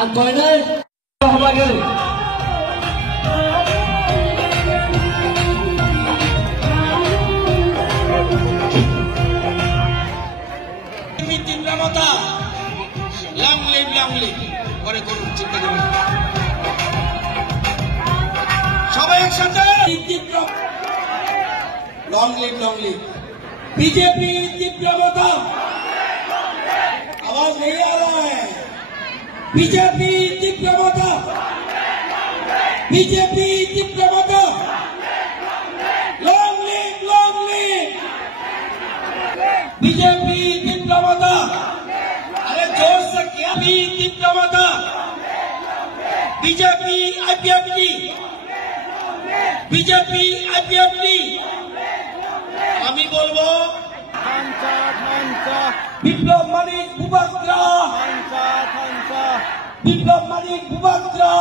আগবাঢ়াই সভাগে তীব্রতা long live করে করুন চিন্তা করুন সবাই একসাথে লং লিভ बीजेपी तीव्रता आवाज नहीं आ रहा है बीजेपी तीव्रता बीजेपी तीव्रता लॉन्ग लिव बीजेपी तीव्रता अरे जोर से क्या भी तीव्रता बीजेपी आईपीएफटी আমি বলবো বিপ্লব মালিক বুবাগ্রা